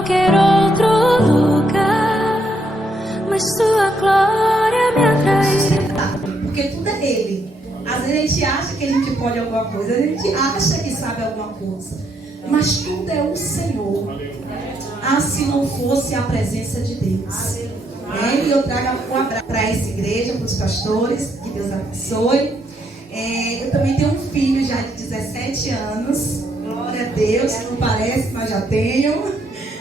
qualquer outro lugar, mas tua glória me atrai. Porque tudo é Ele. Às vezes a gente acha que a gente pode alguma coisa, a gente acha que sabe alguma coisa, mas tudo é o Senhor. Ah, se não fosse a presença de Deus. E eu trago um abraço para essa igreja, para os pastores, que Deus abençoe. Eu também tenho um filho já de 17 anos. Glória a Deus, não parece, mas já tenho.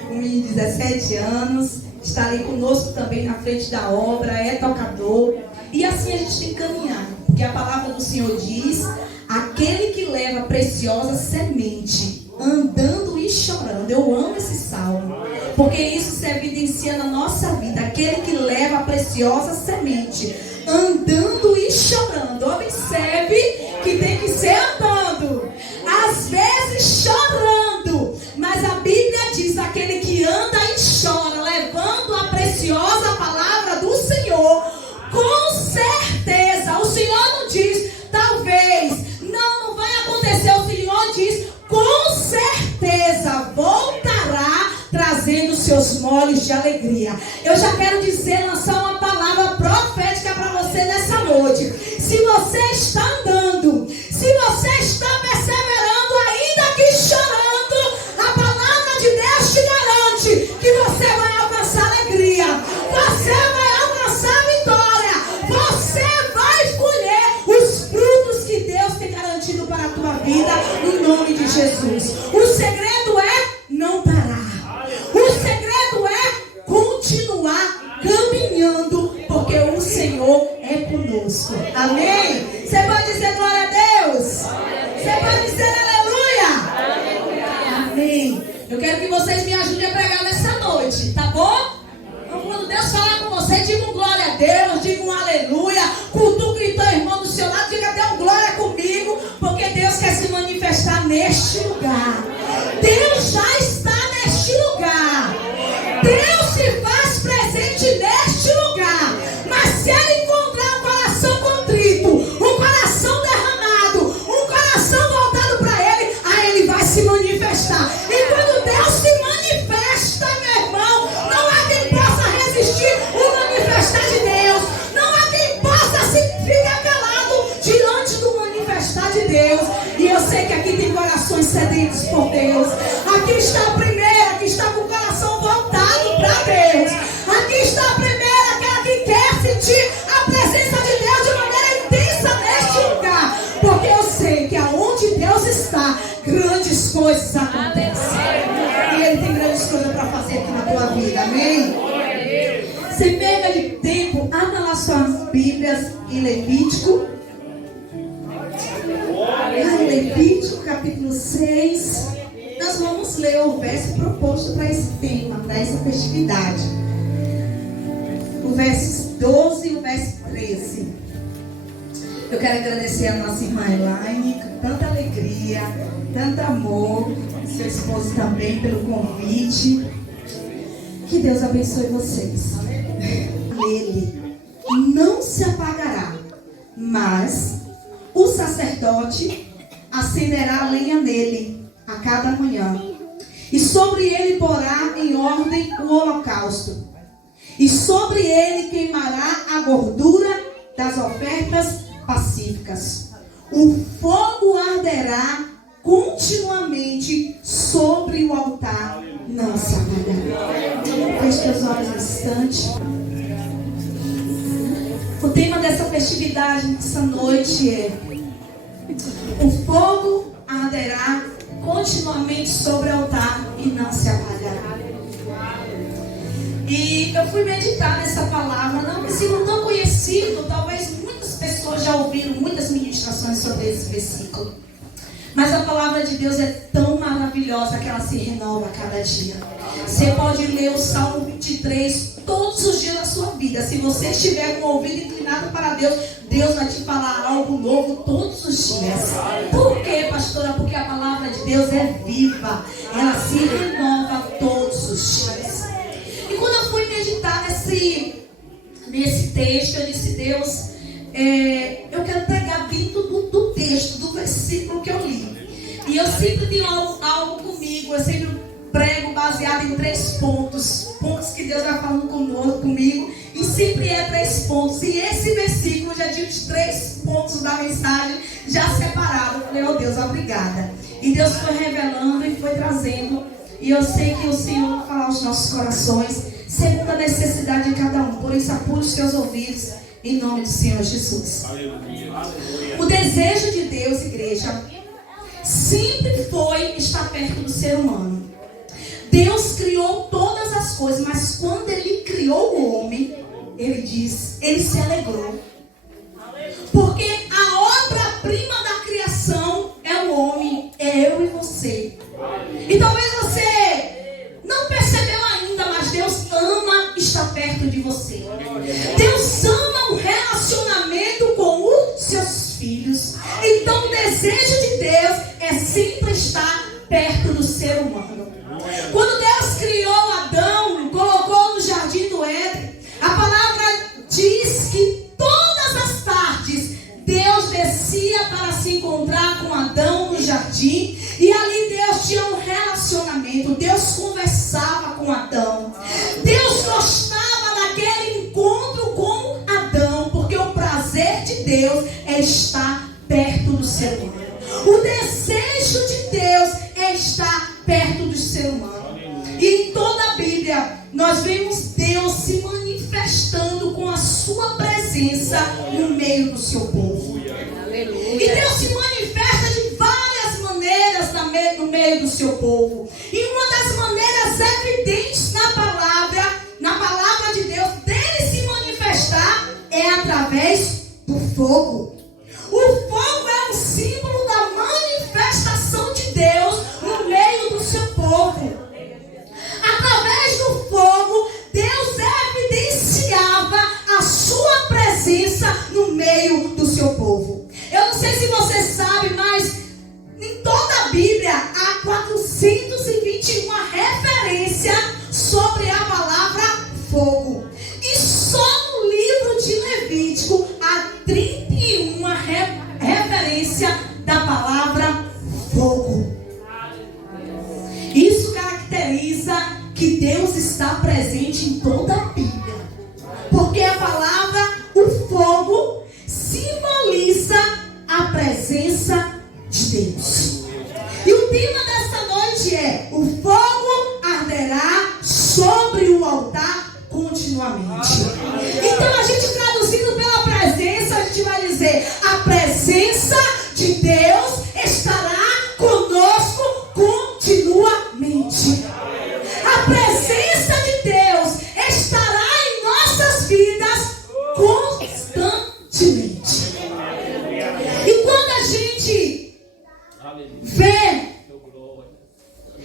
Um menino de 17 anos. Está ali conosco também na frente da obra, é tocador. E assim a gente tem que caminhar. Porque a palavra do Senhor diz: aquele que leva preciosa semente, andando e chorando. Eu amo esse salmo, porque isso se evidencia na nossa vida. Aquele que leva a preciosa semente, andando e chorando. Observe que tem que ser andando, às vezes chorando, mas a Bíblia diz: aquele que anda e chora, levando a preciosa palavra do Senhor, com certeza. O Senhor não diz talvez, não vai acontecer. O Senhor diz: com certeza voltará trazendo seus moles de alegria. Eu já quero dizer, lançar uma palavra profética para você nessa noite. Se você está andando, se você está perseverando, ainda que chorando, a palavra de Deus te garante que você vai alcançar alegria, você vai alcançar vitória, você vai colher os frutos que Deus tem garantido para a tua vida, no nome de Jesus. O segredo é não parar. O segredo é continuar caminhando, porque o Senhor é conosco. Amém? Você pode dizer glória a Deus? Você pode dizer aleluia? Amém. Eu quero que vocês me ajudem a pregar nessa noite, tá bom? Então, quando Deus falar com você, diga um glória a Deus, diga um aleluia. Cutuque o teu irmão do seu lado, diga até um glória comigo, porque Deus quer se manifestar neste lugar. Deus já está neste lugar. Deus se faz presente neste lugar. Mas se Ele encontrar um coração contrito, um coração derramado, um coração voltado para Ele, aí Ele vai se manifestar. E quando Deus se manifesta, meu irmão, não há quem possa resistir o manifestar de Deus. Não há quem possa se ficar calado diante do manifestar de Deus. E eu sei que aqui tem corações sedentos por Deus. Aqui está a primeira que está com o coração voltado para Deus. Aqui está a primeira, aquela que quer sentir a presença de Deus de maneira intensa neste lugar. Porque eu sei que aonde Deus está, grandes coisas acontecem. E Ele tem grandes coisas para fazer aqui na tua vida. Amém? Sem perda de tempo, abra lá suas Bíblias em Levítico. Levítico capítulo 6. Nós vamos ler o verso proposto para esse tema, para essa festividade. O verso 12 e o verso 13. Eu quero agradecer a nossa irmã Elaine, com tanta alegria, tanto amor, seu esposo também pelo convite. Que Deus abençoe vocês. Ele não se apagará, mas o sacerdote acenderá a lenha nele a cada manhã, e sobre ele porá em ordem o holocausto, e sobre ele queimará a gordura das ofertas pacíficas. O fogo arderá continuamente sobre o altar, não se apagará. Feche teus olhos um instante. O tema dessa festividade, dessa noite é: o fogo arderá continuamente sobre o altar e não se apagará. E eu fui meditar nessa palavra, não me sinto tão conhecido, talvez muitas pessoas já ouviram muitas ministrações sobre esse versículo. Mas a palavra de Deus é tão maravilhosa que ela se renova a cada dia. Você pode ler o Salmo 23 todos os dias da sua vida. Se você estiver com o ouvido inclinado para Deus, Deus vai te falar algo novo todos os dias. Por quê, pastora? Porque a palavra de Deus é viva. Ela se renova todos os dias. E quando eu fui meditar nesse texto, eu disse: Deus, eu quero pregar dentro do texto, do versículo que eu li. E eu sempre tenho algo comigo, eu sempre prego baseado em 3 pontos. Pontos que Deus vai falando comigo. E sempre é 3 pontos. E esse versículo já tinha os 3 pontos da mensagem já separados. Eu falei, oh Deus, obrigada. E Deus foi revelando e foi trazendo. E eu sei que o Senhor vai falar aos nossos corações, segundo a necessidade de cada um. Por isso, apure os teus ouvidos, em nome do Senhor Jesus. O desejo de Deus, igreja, sempre foi estar perto do ser humano. Deus criou todas as coisas, mas quando Ele criou o homem, Ele diz, Ele se alegrou. Porque a obra-prima da criação é o homem, é eu e você. E talvez você não percebeu ainda, mas Deus ama estar perto de você. Deus ama um relacionamento com os seus filhos. Então o desejo de Deus é sempre estar perto do ser humano. Quando Deus criou Adão, colocou no jardim do Éden, a palavra diz que todas as tardes Deus descia para se encontrar com Adão no jardim. E ali Deus tinha um relacionamento. Deus conversava com Adão. Deus gostava daquele encontro com Adão, porque o prazer de Deus é estar perto do ser humano. O desejo de Deus é estar perto do ser humano. E em toda a Bíblia nós vemos Deus se manifestando com a sua presença no meio do seu povo. E Deus se manifesta de várias maneiras no meio do seu povo. E uma das maneiras evidentes na palavra de Deus, dele se manifestar, é através do fogo. O fogo é um símbolo da manifestação de Deus no meio do seu povo. Através do fogo, Deus evidenciava a sua presença no meio do seu povo. Eu não sei se você sabe, mas em toda a Bíblia há 421 referências sobre a palavra fogo. E só no livro de Levítico há 31 referências da palavra fogo. Isso caracteriza que Deus está presente em toda a Bíblia. Porque a palavra, o fogo, simboliza a presença de Deus. E o tema desta noite é: o fogo arderá sobre o altar continuamente. Então a gente traduzindo pela presença, a gente vai dizer: a presença de Deus estará conosco continuamente. A presença de Deus estará em nossas vidas constantemente. E quando a gente vê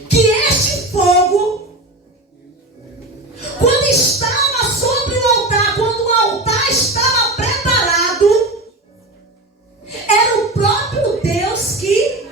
que este fogo, quando estava sobre o altar, quando o altar estava preparado, era o próprio Deus que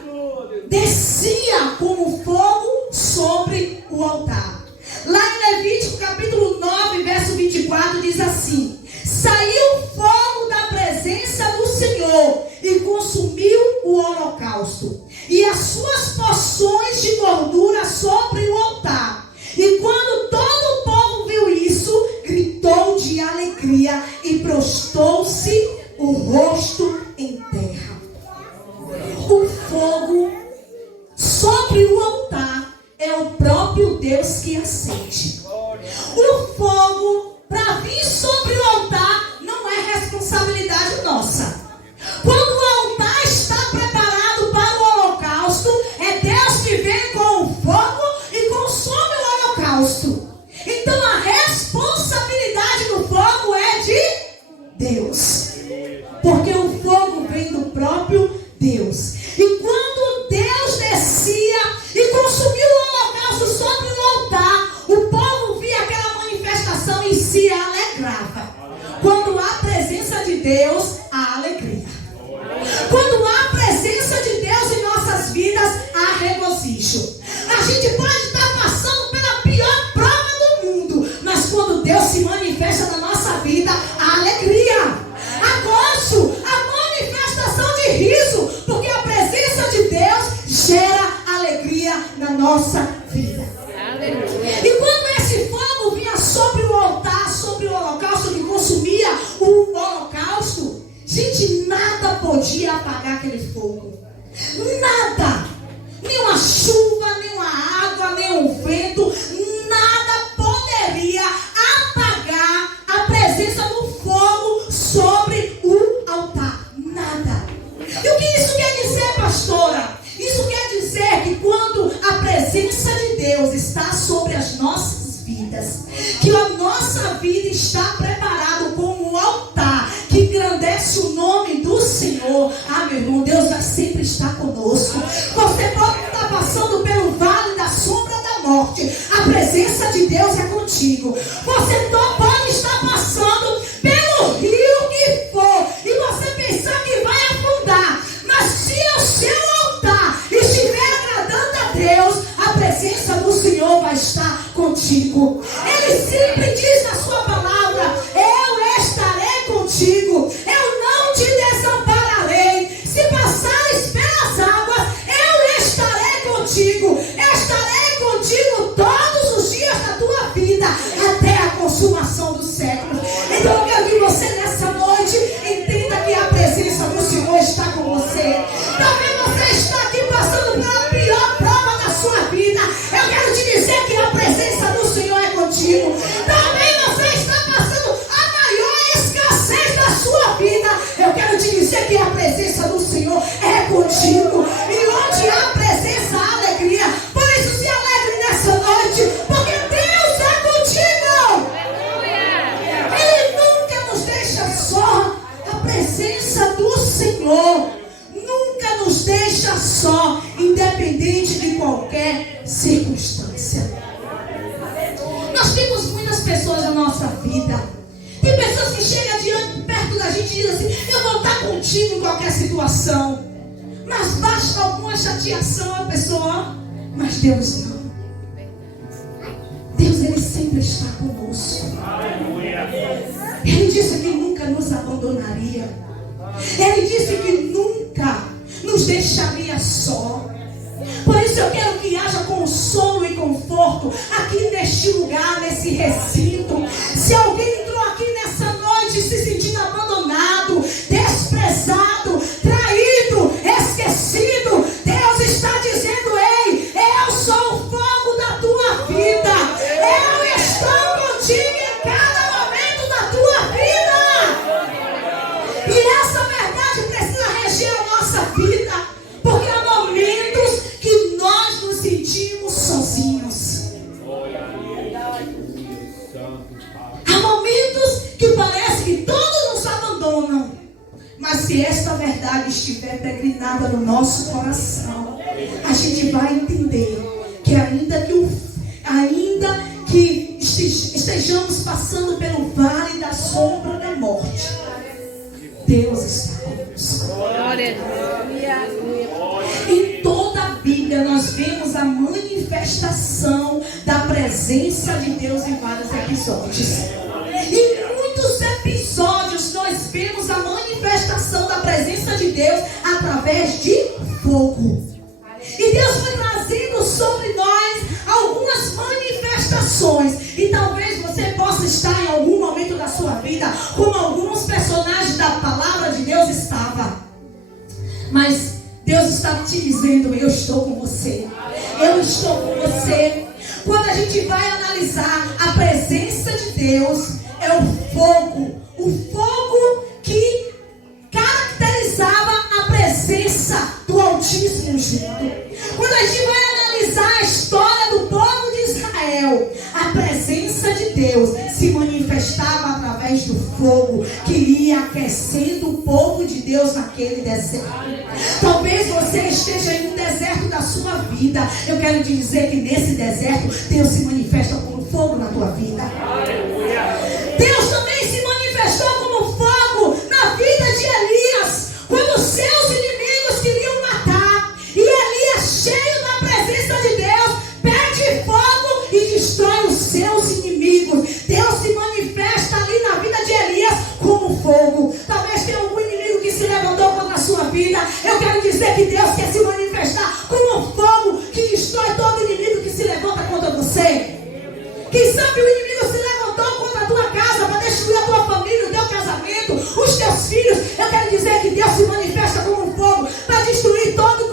descia como fogo sobre o altar. Lá em Levítico capítulo 9, verso 24, diz assim: saiu fogo da presença do Senhor e consumiu o holocausto e as suas porções de gordura sobre o altar. E quando todo o povo viu isso, gritou de alegria e prostrou-se o rosto em terra. O fogo sobre o altar é o próprio Deus que acende. O fogo, para vir sobre o altar, não é responsabilidade nossa. Quando o altar está preparado para o holocausto, é Deus que vem com o fogo e consome o holocausto. Então a responsabilidade do fogo é de Deus. Porque o fogo vem do próprio Deus. E quando Deus descia e consumiu o holocausto sobre o altar, o povo via aquela manifestação e se alegrava. Quando há presença de Deus, há alegria. Quando há presença de Deus em nossas vidas, há regozijo. A gente pode estar passando pela pior prova do mundo, mas quando Deus se manifesta na nossa vida, há alegria, há gozo, há manifestação de riso, porque a presença de Deus gera alegria na nossa vida. Nada, nem uma chuva, nem uma água, nem um vento, nada poderia apagar a presença do fogo sobre o altar. Nada. E o que isso quer dizer, pastora? Isso quer dizer que quando a presença de Deus está sobre as nossas vidas, que a nossa vida está preparada como um altar que engrandece o nome do Senhor. Ah, meu irmão, Deus vai sempre estar conosco. Você pode estar passando pelo vale da sombra da morte, a presença de Deus é contigo. Você pode estar passando pelo rio que for e você pensar que vai afundar, mas se o seu altar estiver agradando a Deus, a presença do Senhor vai estar contigo. Ele sempre diz na sua palavra: eu estarei contigo, eu não te desampararei. Se passares pelas águas, eu estarei contigo. Estarei contigo todos os dias da tua vida, até a consumação dos séculos. Então eu quero que você nessa noite entenda que a presença do Senhor está com você. Talvez você está aqui passando pela pior prova da sua vida. Eu quero te dizer que a presença do Senhor é contigo. Talvez você está passando a maior escassez da sua vida. Eu quero te dizer que a presença do Senhor é contigo. E onde há presença, há alegria. Por isso se alegre nessa noite, porque Deus é contigo. Ele nunca nos deixa só. A presença do Senhor nunca nos deixa só, independente de qualquer circunstância. Nós temos muitas pessoas na nossa vida. Tem pessoas que chegam perto da gente e dizem assim: eu vou estar contigo em qualquer situação. Mas basta alguma chateação, a pessoa: mas Deus não. Deus, Ele sempre está conosco. Ele disse que nunca nos abandonaria. Ele disse que nunca nos deixaria só. Por isso eu quero que haja consolo e conforto aqui neste lugar, nesse recinto. Se alguém entrou aqui nessa noite se sentindo abandonado, desprezado, traído, esquecido, Deus está dizendo: ei, eu sou o fogo da tua vida. Eu estou contigo em cada momento da tua vida. E essa verdade precisa reger a nossa vida, porque há momentos que nós nos sentimos sozinhos. Há momentos que parece que todos nos abandonam. Mas se esta verdade estiver pregrinada no nosso coração, a gente vai entender que ainda que estejamos passando pelo vale da sombra da morte, Deus está conosco. Em toda a Bíblia nós vemos a manifestação da presença de Deus em vários episódios. Em muitos episódios nós vemos a manifestação da presença de Deus através de fogo. E Deus foi trazendo sobre nós algumas manifestações. E talvez você possa estar em algum momento da sua vida como alguns personagens da palavra de Deus estavam. Mas Deus está te dizendo: eu estou com você. Eu estou com você. Quando a gente vai analisar a presença de Deus, é o fogo que caracterizava a presença do Altíssimo junto. Quando a gente vai analisar a história do povo de Israel, a presença de Deus se manifestava através do fogo que ia aquecendo o povo de Deus naquele deserto. Talvez você esteja em um deserto da sua vida. Eu quero te dizer que nesse deserto Deus se manifesta como fogo na tua vida. Deus também se manifestou como fogo na vida de Elias, quando seus inimigos queriam matar, e Elias, cheio da presença de Deus, pede fogo e destrói os seus inimigos. Deus se manifesta ali na vida de Elias como fogo. Talvez tenha algum inimigo que se levantou contra a sua vida. Eu quero dizer que Deus quer se manifestar como fogo que destrói todo inimigo que se levanta contra você. Quem sabe o inimigo se levantou contra a tua casa para destruir a tua família, o teu casamento, os teus filhos. Eu quero dizer que Deus se manifesta como um fogo para destruir todo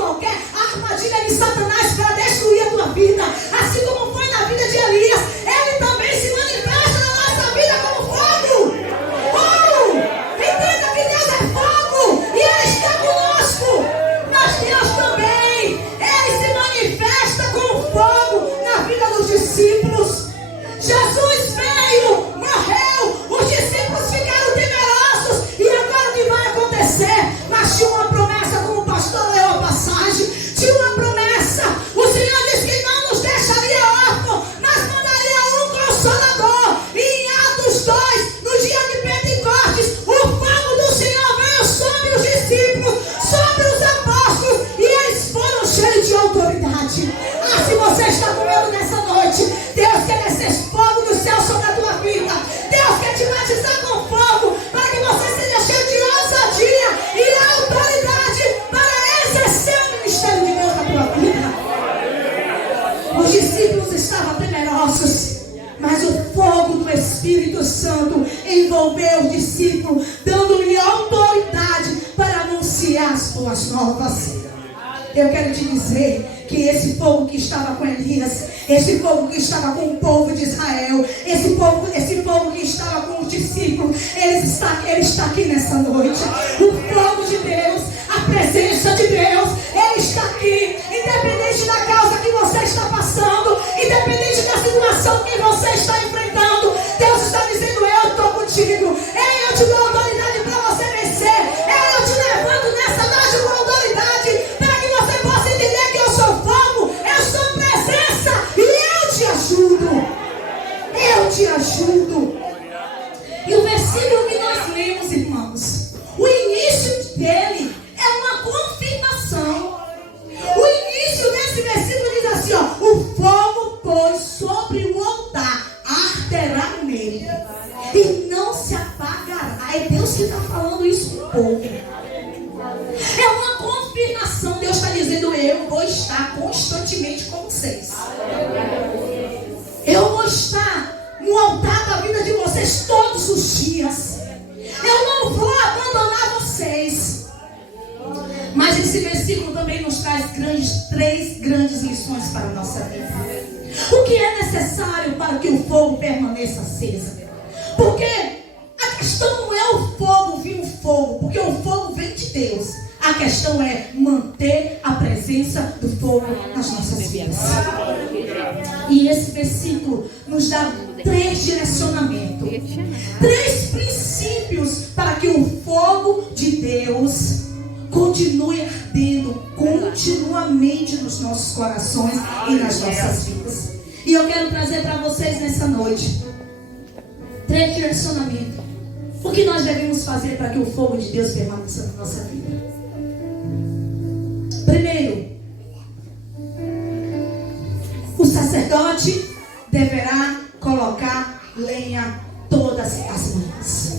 boas novas. Eu quero te dizer que esse fogo que estava com Elias, esse fogo que estava com o povo de Israel, esse fogo que estava com os discípulos, ele está aqui nessa noite. O fogo de Deus, a presença de Deus, ele está aqui. Independente da causa que você está passando, independente da situação que você está enfrentando, Deus está dizendo: eu estou contigo. Eu te dou autoridade para você vencer. Eu te levanto nessa noite com autoridade, para que você possa entender que eu sou fogo, eu sou presença e eu te ajudo. Eu te ajudo. E o versículo que nós lemos, irmãos, o início dele é uma confirmação. O início desse versículo diz assim, ó: o fogo, pois, sobre o altar arderá nele e não se apagará. É Deus que está falando isso com o povo. É uma confirmação. Deus está dizendo: eu vou estar constantemente com vocês. Eu vou estar no altar da vida de vocês todos os dias. Eu não vou abandonar vocês. Mas esse versículo também nos traz três grandes lições para a nossa vida. O que é necessário para que o fogo permaneça aceso? Porque a questão não é o fogo vir o fogo, porque o fogo vem de Deus. A questão é manter a presença do fogo nas nossas vidas. E esse versículo nos dá 3 direcionamentos, 3 princípios para que o fogo de Deus continue ardendo continuamente nos nossos corações e nas nossas vidas. E eu quero trazer para vocês nessa noite 3 direcionamentos. O que nós devemos fazer para que o fogo de Deus permaneça na nossa vida? Primeiro, o sacerdote deverá colocar lenha todas as manhãs.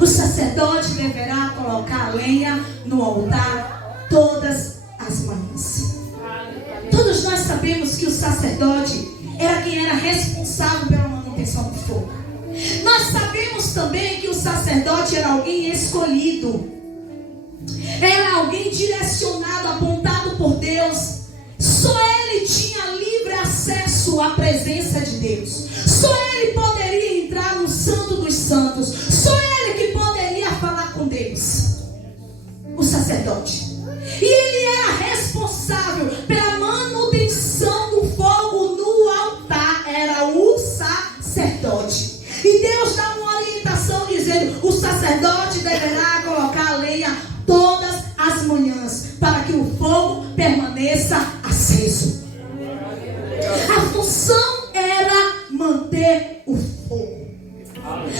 O sacerdote deverá colocar lenha no altar todas as manhãs. Todos nós sabemos que o sacerdote era quem era responsável pela manutenção do fogo. Nós sabemos também que o sacerdote era alguém escolhido. Era alguém direcionado, apontado por Deus. Só ele tinha livre acesso à presença de Deus. Só ele poderia entrar no Santo dos Santos. Só ele que poderia falar com Deus. O sacerdote. E ele era responsável pela manutenção do fogo no altar. Era o sacerdote. E Deus dá uma orientação dizendo: o sacerdote deverá colocar a lenha todas as manhãs, para que o fogo permaneça aceso. A função era manter o fogo.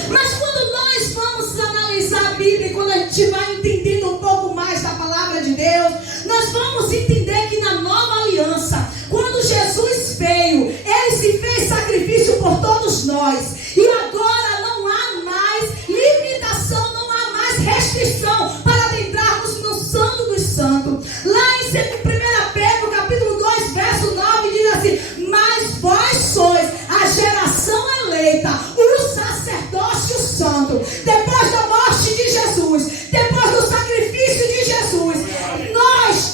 Mas quando nós vamos analisar a Bíblia, quando a gente vai entendendo um pouco mais da palavra de Deus, nós vamos entender que na nova aliança, quando Jesus veio, ele se fez sacrifício por todos nós. E agora não há mais limitação, não há mais restrição para adentrarmos no Santo dos Santos. Lá em 1 Pedro, capítulo 2, verso 9, diz assim: mas vós sois a geração eleita, o sacerdócio santo, depois da morte de Jesus, depois do sacrifício de Jesus,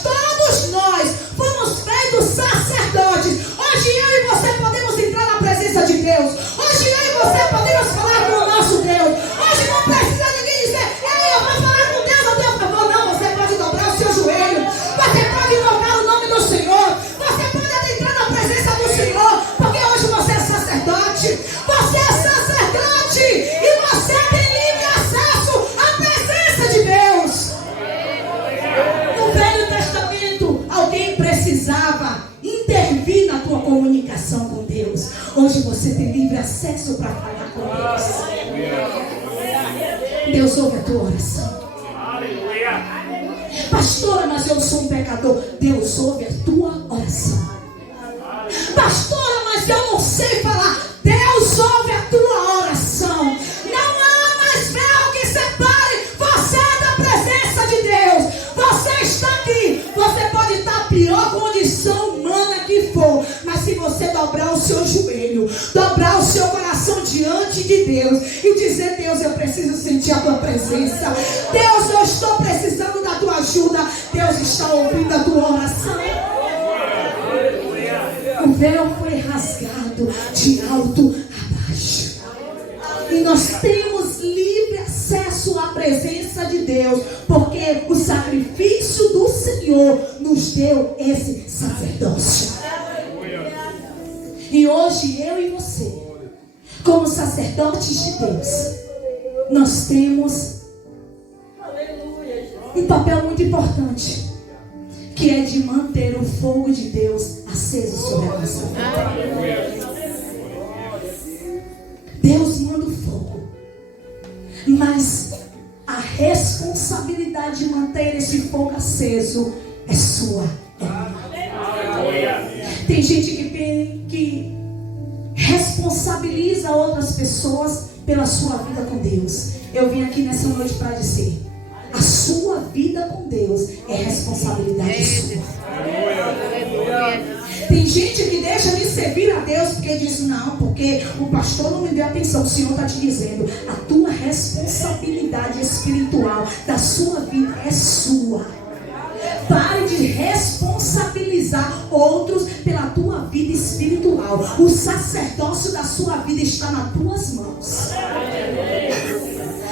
todos nós, fomos feitos sacerdotes. Hoje eu e você podemos entrar na presença de Deus. Hoje eu e você podemos falar com o nosso Deus. Hoje não precisa ninguém dizer: eu vou falar com Deus a teu favor. Não, você pode dobrar o seu joelho. Você pode invocar o nome do Senhor. Você pode adentrar na presença do Senhor. Porque hoje você é sacerdote. Você é sacerdote. E você tem livre acesso à presença de Deus. No Velho Testamento, alguém precisava intervir na tua comunicação com Deus. Hoje você tem livre acesso para falar com Deus. Deus ouve a tua oração. Pastora, mas eu sou um pecador. Deus ouve a tua oração. Pastora, mas eu não sei falar. Deus ouve a tua oração. Não há mais véu que separe você da presença de Deus. Você está aqui. Você pode estar na pior condição humana que for, mas se você dobrar o seu joelho, dobrar o seu coração diante de Deus e dizer: Deus, eu preciso sentir a tua presença. Deus, eu estou precisando da tua ajuda. ouvindo a tua oração. O véu foi rasgado de alto a baixo. E nós temos livre acesso à presença de Deus, porque o sacrifício do Senhor nos deu esse sacerdócio. E hoje eu e você, como sacerdotes de Deus, nós temos um papel muito importante, que é de manter o fogo de Deus aceso sobre a nossa vida. Deus manda o fogo, mas a responsabilidade de manter esse fogo aceso é sua. Tem gente que responsabiliza outras pessoas pela sua vida com Deus. Eu vim aqui nessa noite para dizer: a sua vida com Deus é responsabilidade sua. Tem gente que deixa de servir a Deus porque diz: não, porque o pastor não me deu atenção. O Senhor está te dizendo: a tua responsabilidade espiritual da sua vida é sua. Pare de responsabilizar outros pela tua vida espiritual. O sacerdócio da sua vida está nas tuas mãos.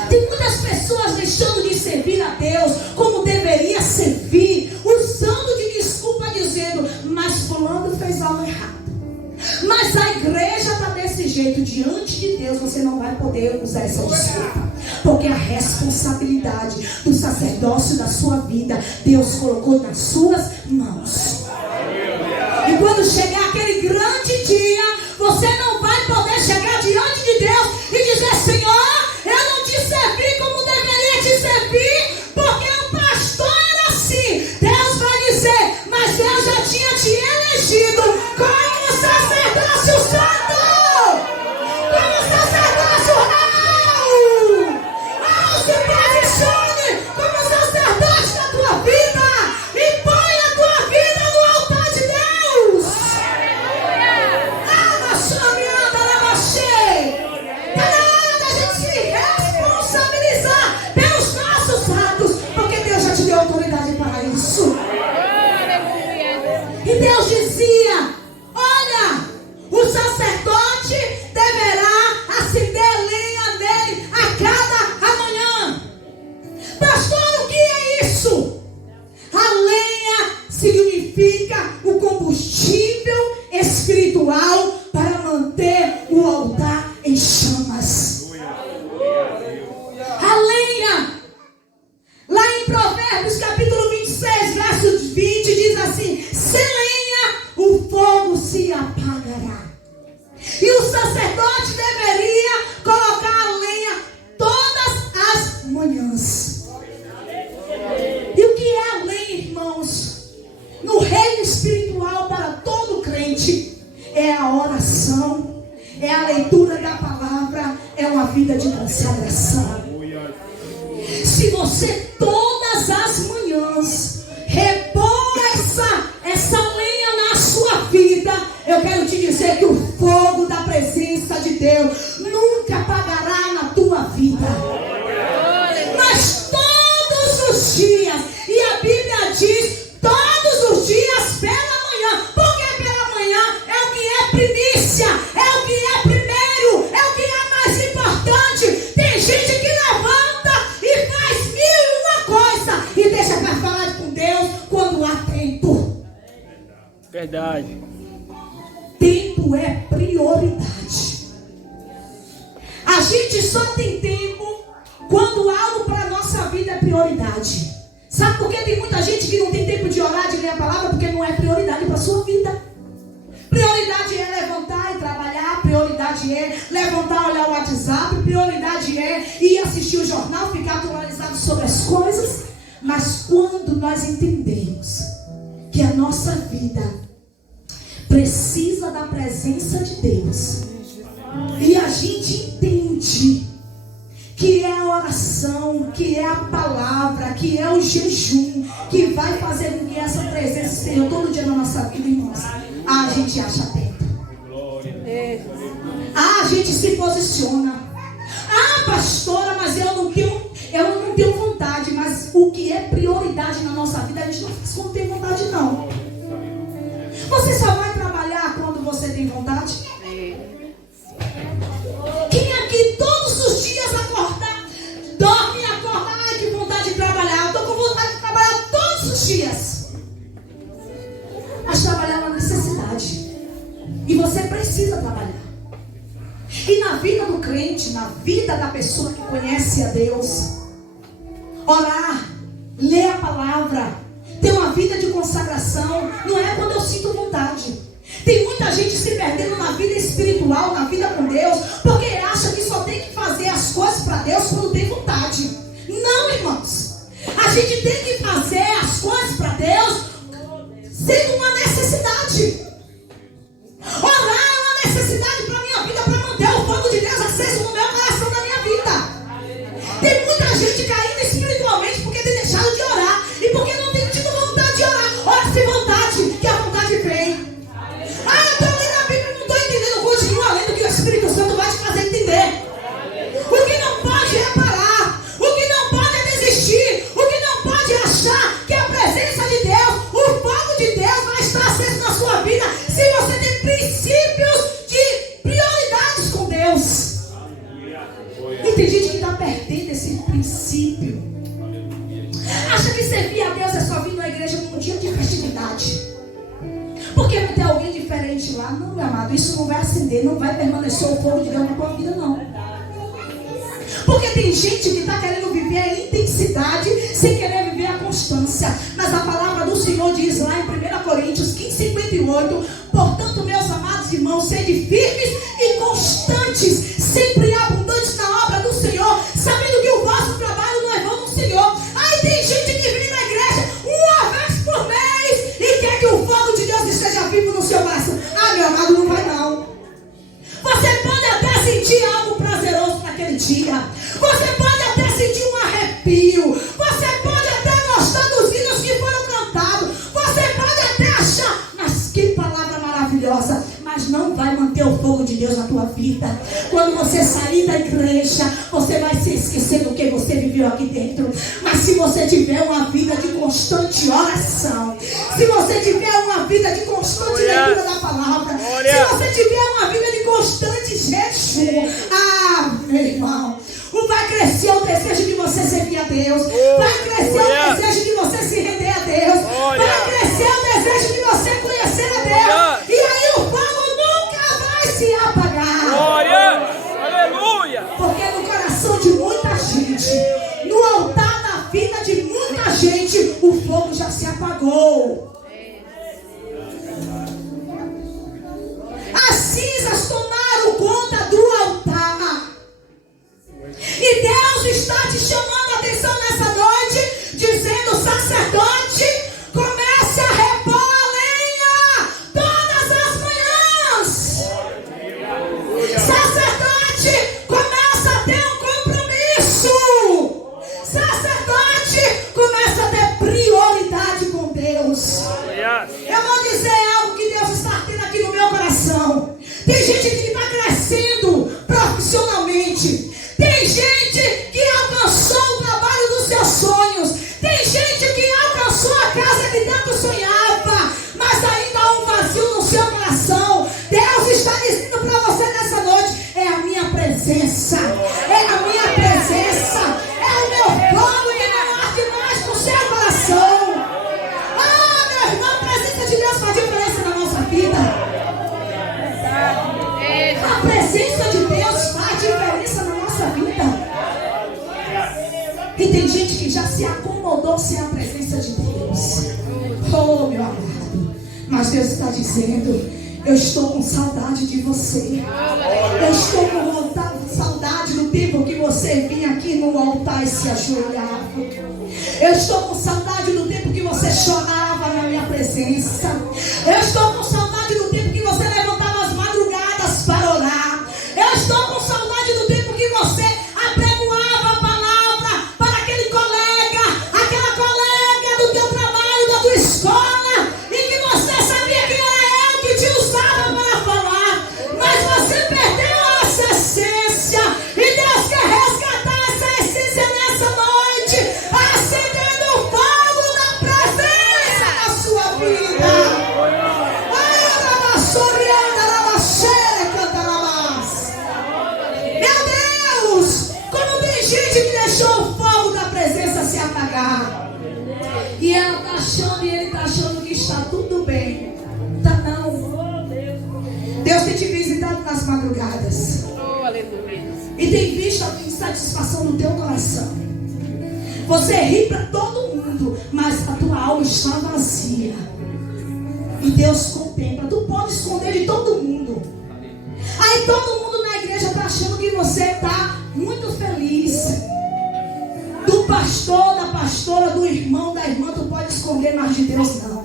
Tem muitas pessoas deixando de servir a Deus como deveria servir, usando de desculpa, dizendo: mas fulano fez algo errado, mas a igreja está desse jeito. Diante de Deus você não vai poder usar essa desculpa, porque a responsabilidade do sacerdócio da sua vida Deus colocou nas suas mãos. E quando chegar aquele grande dia, você não vai poder chegar diante de Deus e dizer: Senhor, eu não te servi como deveria te servir, porque o pastor era assim. Deus vai dizer: mas Deus já tinha te elegido como sacerdócio santo, como sacerdócio real. Se posicione como sacerdote da tua vida e põe a tua vida no altar de Deus. Está na hora da gente se responsabilizar pelos nossos atos, porque Deus já te deu autoridade para isso. E Deus dizia: olha, o sacerdote deverá acender lenha nele a cada amanhã. Pastor, o que é isso? A lenha significa o combustível espiritual para manter o altar em chamas. A lenha, lá em Provérbios capítulo 26, verso 20, diz assim: sem lenha o fogo se apagará. E o sacerdote deveria colocar a lenha todas as manhãs. E o que é a lenha, irmãos? No reino espiritual, para todo crente, é a oração, é a leitura da palavra, é uma vida de consagração. Se você todas as manhãs repor essa lenha na sua vida, eu quero te dizer que o fogo da presença de Deus nunca apagará na tua vida. Mas todos os dias, e a Bíblia diz todos os dias pela manhã, porque pela manhã é o que é primícia, é o que é primeiro, é o que é mais importante. Tem gente que levanta e faz 1001 coisa e deixa para falar com Deus quando há tempo. Verdade. Tempo é prioridade. A gente só tem tempo quando algo para a nossa vida é prioridade. Sabe por que tem muita gente que não tem tempo de orar, de ler a palavra? Porque não é prioridade para a sua vida. Prioridade é levantar e trabalhar. Prioridade é levantar, olhar o WhatsApp. Prioridade é ir assistir o jornal, ficar atualizado sobre as coisas. Mas quando nós entendemos que a nossa vida precisa da presença de Deus, e a gente entende que é a oração, que é a palavra, que é o jejum, que vai fazer com que essa presença esteja todo dia na nossa vida, irmãos, a gente acha tempo. A gente se posiciona. Ah, pastora, mas eu não tenho Eu não tenho vontade, mas o que é prioridade na nossa vida, a gente não faz quando tem vontade, não. Você só vai trabalhar quando você tem vontade? Quem aqui todos os dias acordar, dorme e acorda, ai que vontade de trabalhar, eu estou com vontade de trabalhar todos os dias. Mas trabalhar é uma necessidade. E você precisa trabalhar. E na vida do crente, na vida da pessoa que conhece a Deus, orar, ler a palavra, ter uma vida de consagração, não é quando eu sinto vontade. Tem muita gente se perdendo na vida espiritual, na vida com Deus, porque acha que só tem que fazer as coisas para Deus quando tem vontade. Não, irmãos. A gente tem que fazer as coisas para Deus sendo uma necessidade. Orar é uma necessidade para a minha vida, para manter o fogo de Deus aceso no meu coração, na minha vida. Tem muita gente caindo espiritualmente porque tem deixado de orar e porque não tem tido vontade de orar. Ora sem vontade, que a vontade vem. Ah, eu estou lendo a Bíblia e não estou entendendo. Continua lendo que o Espírito Santo vai te fazer entender. O que não pode é parar. O que não pode é desistir. O que não pode é achar que a presença de Deus, o fogo de Deus vai estar aceso na sua vida se você tem princípios de prioridades com Deus. E tem gente que está perdendo esse princípio. Acha que servir a Deus é só vir na igreja num dia de festividade. Porque vai ter alguém diferente lá. Não, meu amado, isso não vai acender, não vai permanecer o fogo de Deus na tua vida, não. Porque tem gente que está querendo viver a intensidade sem querer viver a constância. Mas a palavra do Senhor diz lá em 1 Coríntios 15:58: portanto, meus amados irmãos, sede firmes e constantes, sempre abundantes na obra do Senhor, sabendo que o vosso trabalho não é vão no Senhor. Aí tem gente que vem na igreja uma vez por mês e quer que o fogo de Deus esteja vivo no seu coração. Ah, meu amado, não vai não. Você pode até sentir algo prazeroso naquele dia. Você pode até sentir um arrepio. Você pode até gostar dos hinos que foram cantados. Você pode até achar, mas que palavra maravilhosa. Mas não vai manter o fogo de Deus na tua vida. Quando você sair da igreja, você vai se esquecer do que você viveu aqui dentro. Mas se você tiver uma vida de constante oração, se você tiver uma vida de constante leitura da palavra, se você tiver uma vida de constante jejum, ah, meu irmão, vai crescer o desejo de você servir a Deus. Vai crescer o desejo de você se render a Deus. Vai crescer o desejo de você conhecer a Deus. E aí o fogo nunca vai se apagar. Glória! Aleluia! Porque no coração de muita gente, no altar da vida de muita gente, o fogo já se apagou. As cinzas tomaram conta do altar. E Deus está te chamando a atenção nessa noite, dizendo: sacerdote, comece a repor a lenha todas as manhãs. Sacerdote, começa a ter um compromisso. Sacerdote, começa a ter prioridade com Deus. Eu vou dizer algo que Deus está tendo aqui no meu coração. Tem gente que está crescendo profissionalmente. Tem gente que alcançou o trabalho dos seus sonhos. Tem gente que alcançou a casa que tanto sonhava, mas ainda há um vazio no seu coração. Deus está dizendo para você nessa noite: é a minha presença. É a minha presença. É o meu fogo que não arde mais no seu coração. Ah, meu irmão, a presença de Deus faz diferença na nossa vida. A presença de Deus faz diferença na nossa vida. E tem gente que já se acomodou sem a presença de Deus. Oh, meu amado. Mas Deus está dizendo: eu estou com saudade de você. Eu estou com saudade do tempo que você vinha aqui no altar e se ajoelhava. Eu estou com saudade do tempo que você chorava na minha presença. Eu estou com saudade do tempo que você levantava as madrugadas para orar. Eu estou com saudade do tempo que você apregoava a palavra para aquele colega, aquela colega do teu trabalho, da tua escola, e que você sabia que era eu que te usava para falar, mas você perdeu essa essência, e Deus quer resgatar essa essência nessa noite. tudo bem. Tá não. Deus tem te visitado nas madrugadas. E tem visto a insatisfação no teu coração. Você ri para todo mundo, mas a tua alma está vazia. E Deus contempla. Tu pode esconder de todo mundo. Aí todo mundo na igreja está achando que você está muito feliz. Do pastor, da pastora, do irmão, da irmã, tu pode esconder, mas de Deus não.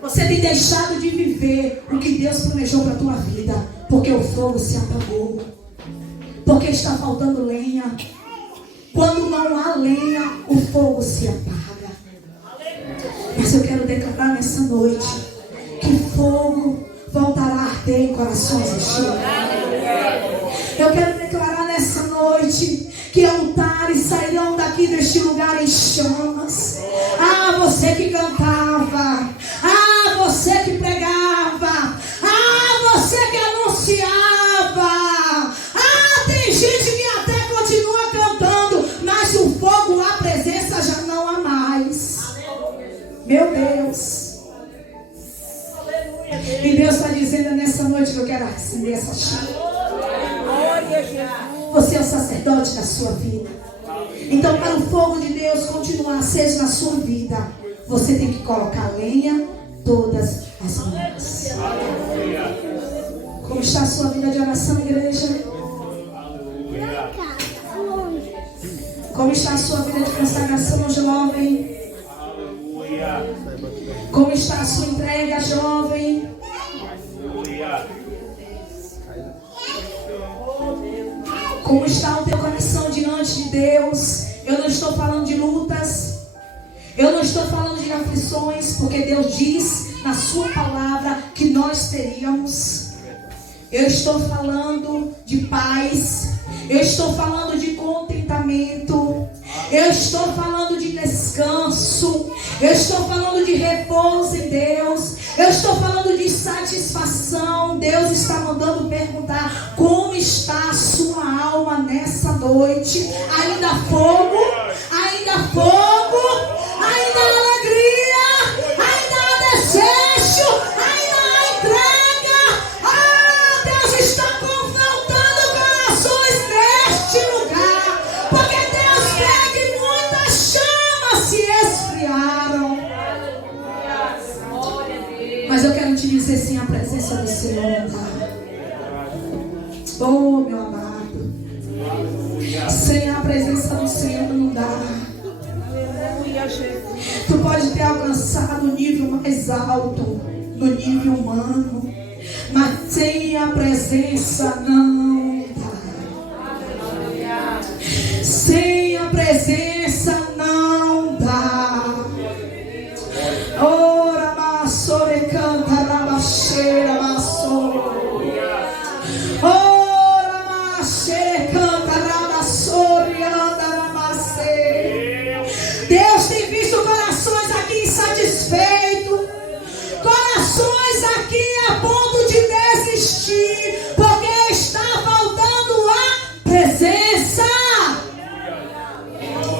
Você tem deixado de viver o que Deus planejou para a tua vida, porque o fogo se apagou, porque está faltando lenha. Quando não há lenha, o fogo se apaga. Mas eu quero declarar nessa noite que fogo voltará a arder em corações enchidos. Eu quero declarar nessa noite que altares sairão daqui deste lugar em chamas. Ah, você que cantava. Ah, você que pregava. Ah, você que anunciava. Ah, tem gente que até continua cantando, mas o fogo, a presença já não há mais. Meu Deus. E Deus está dizendo nessa noite que eu quero acender essa chama. Você é o sacerdote da sua vida. Então, para o fogo de Deus continuar aceso na sua vida, você tem que colocar lenha todas as manhãs. Como está a sua vida de oração, igreja? Como está a sua vida de consagração, jovem? Como está a sua entrega, jovem? Como está o teu coração diante de Deus? Eu não estou falando de lutas. Eu não estou falando de aflições, porque Deus diz na sua palavra que nós teríamos. Eu estou falando de paz. Eu estou falando de contentamento. Eu estou falando de descanso. Eu estou falando de repouso em Deus. Eu estou falando de satisfação. Deus está mandando perguntar: como está a sua alma nessa noite? Ainda há fogo? Ainda há fogo? Ainda há alegria? Ainda há desejo? Ainda há entrega? Ah, Deus está confrontando corações neste lugar, porque Deus quer que muitas chamas se esfriaram. Mas eu quero te dizer, sim, a presença do Senhor não dá. Oh, meu amado, sem a presença do Senhor não dá. Tu pode ter alcançado o nível mais alto, no nível humano, mas sem a presença não dá. Sem a presença não dá. Ora, maçore, canta, rabaxeira, maçore. Ora, maçore, canta, rabaçore, anda, ramacê. Deus tem visto corações aqui insatisfeitos, corações aqui a ponto de desistir, porque está faltando a presença.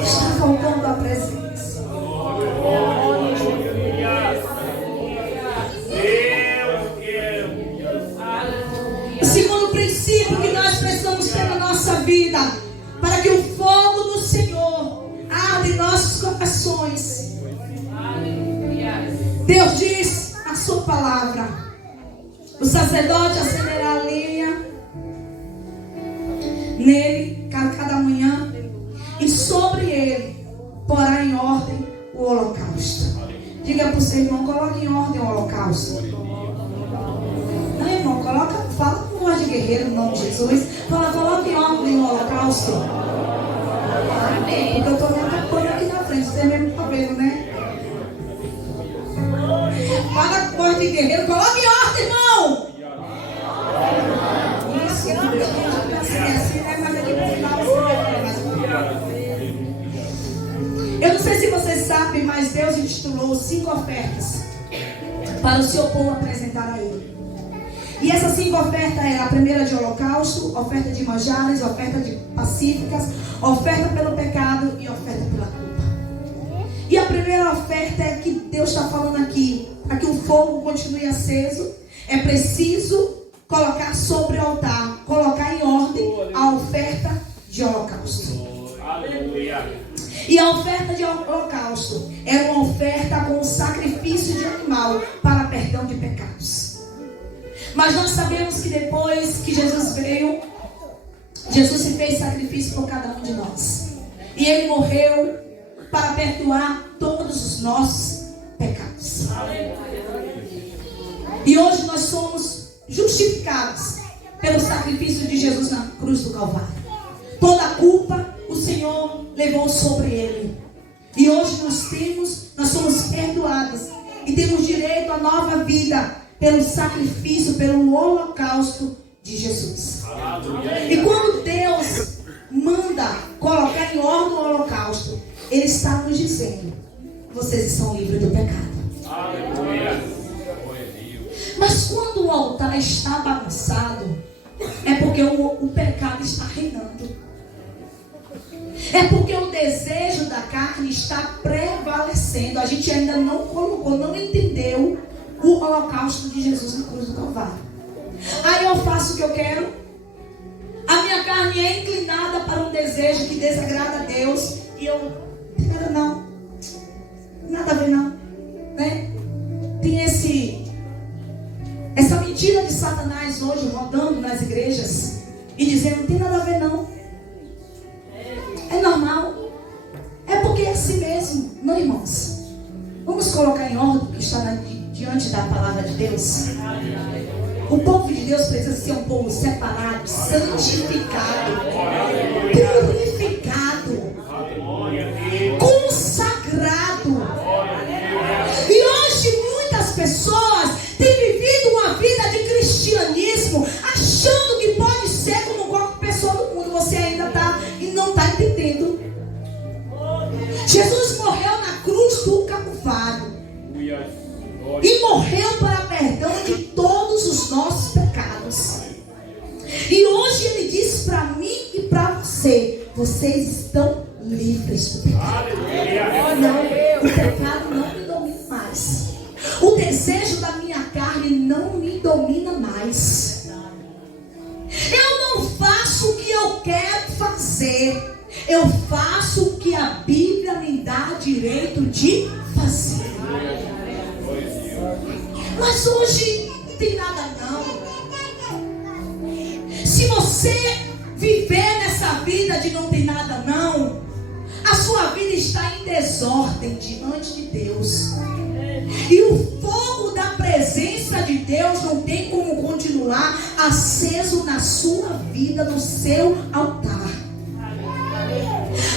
Está faltando a presença. O segundo princípio que nós precisamos ter na nossa vida, para que o fogo do Senhor arde em nossos corações. Deus diz a sua palavra: o sacerdote acenderá a lenha nele cada manhã, e sobre ele porá em ordem o holocausto. Diga para o seu irmão: coloque em ordem o holocausto. Não, irmão, fala com voz de guerreiro no nome de Jesus. Coloque em ordem o holocausto. Amém. Porque eu estou vendo a coisa aqui na frente. Você mesmo está vendo, né? Fala com voz de guerreiro. Coloque em ordem, irmão. Isso, assim, né? Mas aqui no final eu não sei se vocês sabem, mas Deus intitulou 5 ofertas para o seu povo apresentar a Ele. E essas 5 ofertas eram: a primeira de holocausto, oferta de manjares, oferta de pacíficas, oferta pelo pecado e oferta pela culpa. E a primeira primeira oferta é que Deus está falando aqui. Para que o fogo continue aceso, é preciso colocar sobre o altar, colocar em ordem a oferta de holocausto. Aleluia. E a oferta de holocausto era uma oferta com sacrifício de animal para perdão de pecados. Mas nós sabemos que depois que Jesus veio, Jesus se fez sacrifício por cada um de nós. E Ele morreu para perdoar todos os nossos pecados. E hoje nós somos justificados pelo sacrifício de Jesus na cruz do Calvário. Toda a culpa o Senhor levou sobre Ele. E hoje nós somos perdoados e temos direito à nova vida pelo sacrifício, pelo holocausto de Jesus. E quando Deus manda colocar em ordem o holocausto, Ele está nos dizendo: vocês estão livres do pecado. Aleluia. Mas quando o altar está bagunçado, é porque o pecado está reinando. É porque o desejo da carne está prevalecendo. A gente ainda não colocou, não entendeu o holocausto de Jesus na cruz do Calvário. Aí eu faço o que eu quero. A minha carne é inclinada para um desejo que desagrada a Deus. E eu, cara, não. Nada a ver não. Né? Tem essa mentira de Satanás hoje rodando nas igrejas e dizendo: não tem nada a ver não. É normal. É porque é assim mesmo. Não, irmãos. Vamos colocar em ordem o que está diante da palavra de Deus. O povo de Deus precisa ser um povo separado, santificado, purificado, consagrado. E hoje muitas pessoas têm vivido uma vida de cristianismo achando que pode ser como qualquer pessoa do mundo. Você ainda está e não está entendendo. Jesus morreu na cruz do Calvário e morreu para perdão de todos os nossos pecados. E hoje Ele diz para mim e para você: vocês estão livres do pecado. Não, o pecado não me domina mais. O desejo da minha carne não me domina mais. Eu não faço o que eu quero fazer. Eu faço o que a Bíblia me dá direito de fazer. Mas hoje não tem nada não. Se você viver nessa vida de não tem nada não, a sua vida está em desordem diante de Deus. E o fogo da presença de Deus não tem como continuar aceso na sua vida, no seu altar.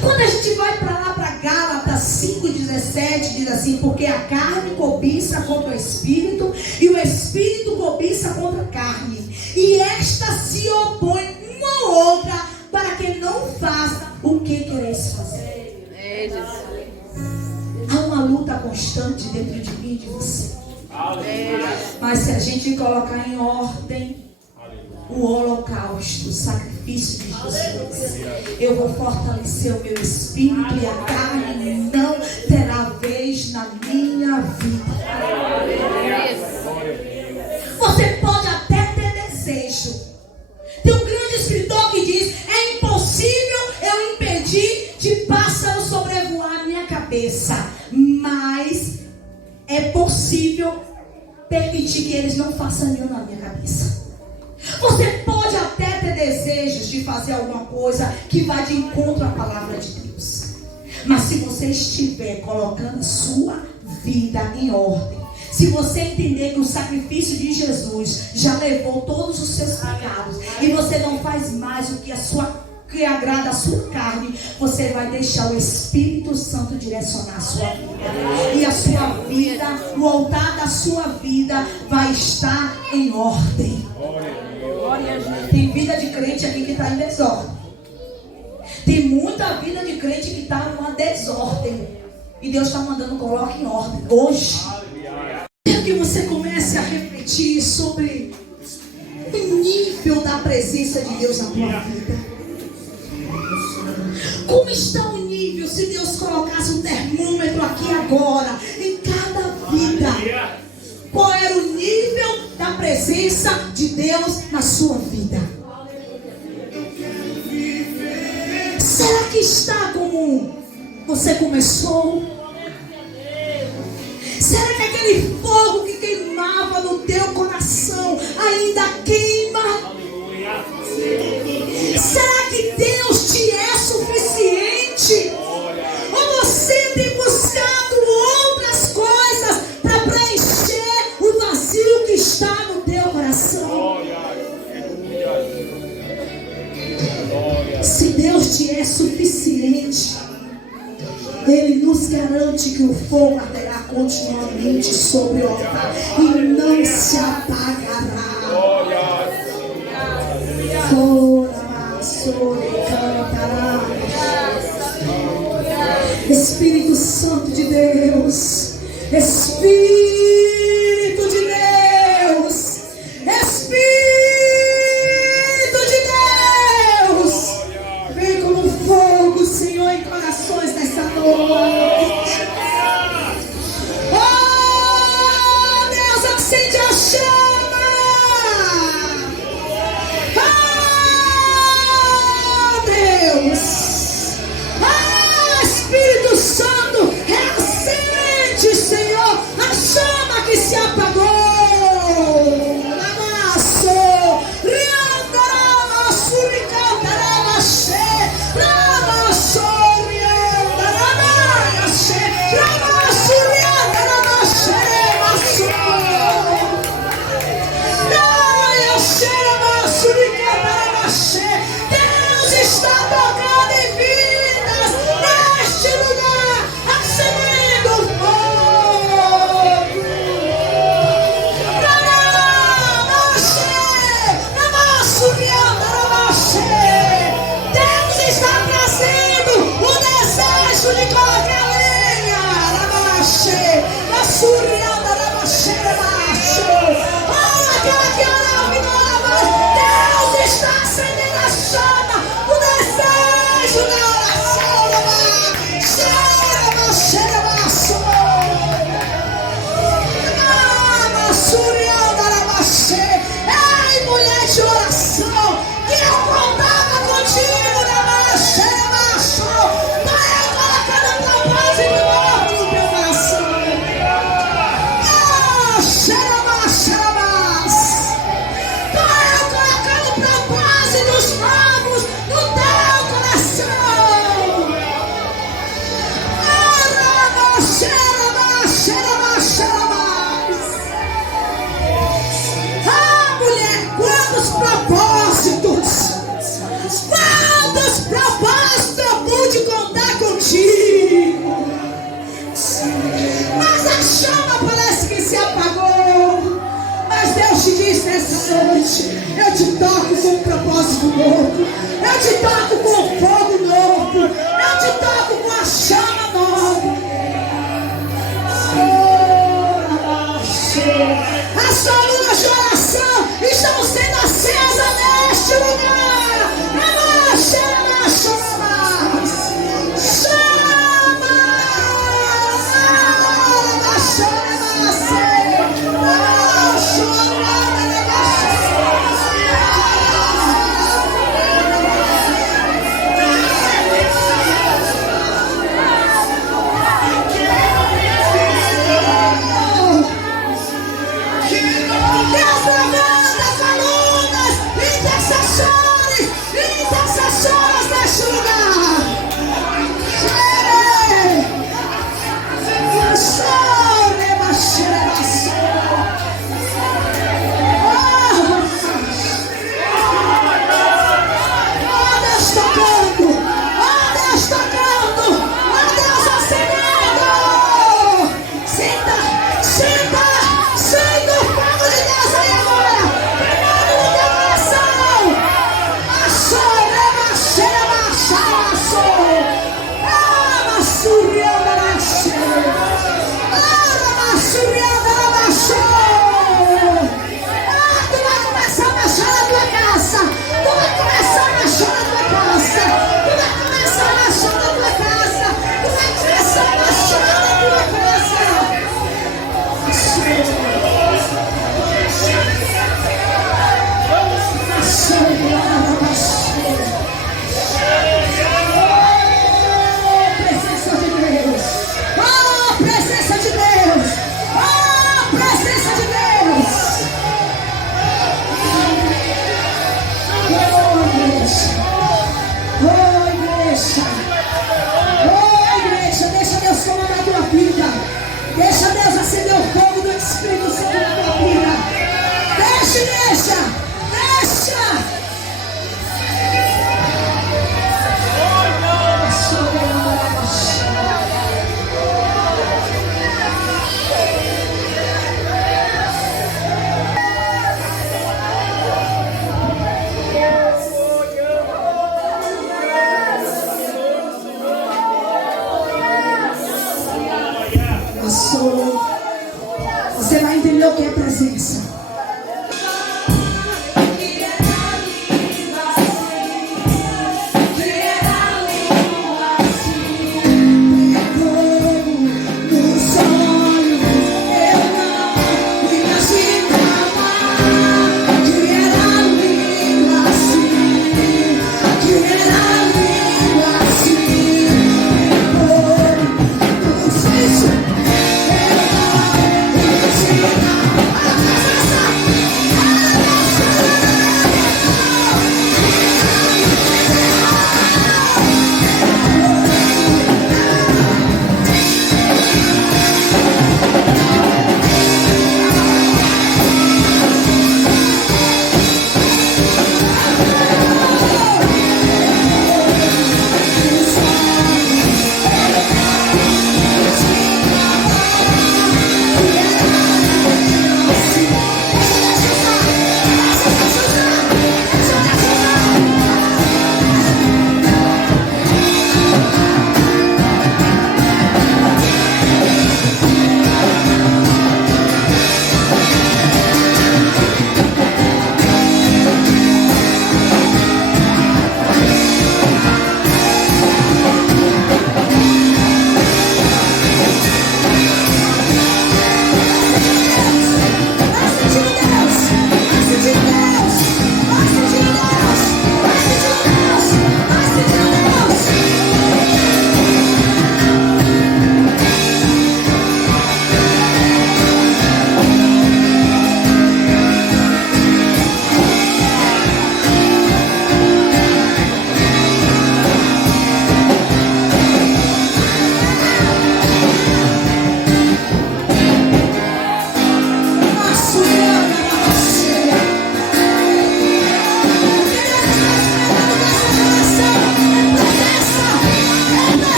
Quando a gente vai para lá, para Gálatas 5,17, diz assim: porque a carne cobiça contra o Espírito, e o Espírito cobiça contra a carne, e esta se opõe uma à outra, para que não faça o que quereis fazer. Há uma luta constante dentro de mim e de você. Mas se a gente colocar em ordem o holocausto, o sacrifício de Jesus, eu vou fortalecer o meu espírito e a carne não terá vez na minha vida. Você pode até ter desejo. Tem um grande escritor que diz: é impossível eu impedir de pássaros sobrevoar minha cabeça, mas é possível permitir que eles não façam ninho na minha cabeça. Você pode até ter desejos de fazer alguma coisa que vai de encontro à palavra de Deus, mas se você estiver colocando a sua vida em ordem, se você entender que o sacrifício de Jesus já levou todos os seus pecados e você não faz mais o que agrada a sua carne, você vai deixar o Espírito Santo direcionar a sua vida. E a sua vida, o altar da sua vida vai estar em ordem. Tem vida de crente aqui que está em desordem. Tem muita vida de crente que está numa desordem. E Deus está mandando: coloque em ordem hoje. Quero que você comece a refletir sobre o nível da presença de Deus na tua vida. Como está o nível se Deus colocasse um termômetro aqui agora, em cada vida. Qual era o nível da presença de Deus na sua vida? Será que está como você começou? Será que aquele fogo que queimava no teu coração ainda queima? Será que Deus te é suficiente? Ou você tem buscado outras coisas para preencher o vazio que está no teu coração? Se Deus te é suficiente, Ele nos garante que o fogo arderá continuamente sobre o altar e não se apagará. Espírito Santo de Deus, Espírito de Deus, Espírito de Deus, vem como fogo, Senhor, em corações nessa noite. Oh, Deus, acende a chama. Oh, Deus. Espírito Santo, reacende, Senhor, a chama que se apagou. Eu sou. Você vai entender o que é presença.